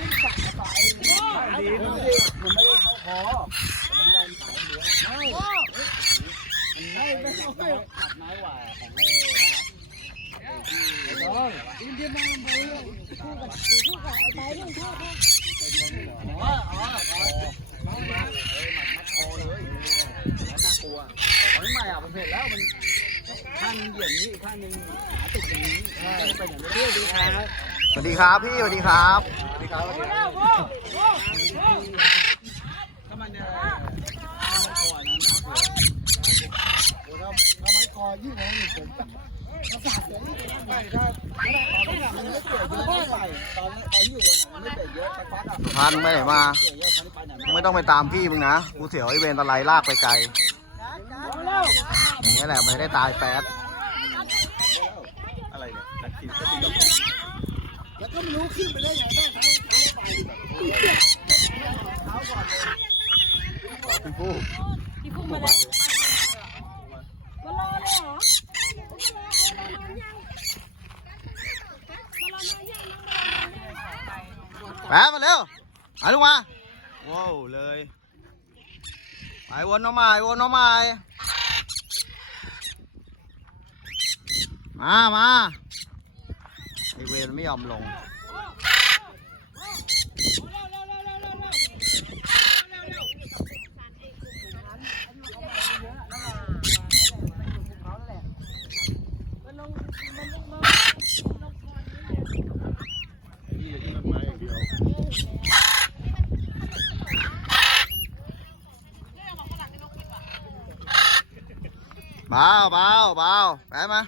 ข้างนี้ข้างนึงหาติดอย่างนี้ไปอย่างนี้ดีครับวัสดีครับพี่ สวัสดีครับ สวัสดีครับทำไมเนี่ยเราไม่คอยยิ่งของหนึ่งผมพนไม่ไหนมา ไม่ต้องไปตามพี่มึงนะ กูเสียวไอเวนตะไลลากไปไกล อย่างนี้แหละ ไม่ได้ตายแป๊ดอะไรเนี่ยแหวะมาเร็วไปลงมาว้าวเลยไปวนน้องใหม่วนน้องใหม่มามาไอเวลไม่ยอมลงเบาเบาเบาไปมา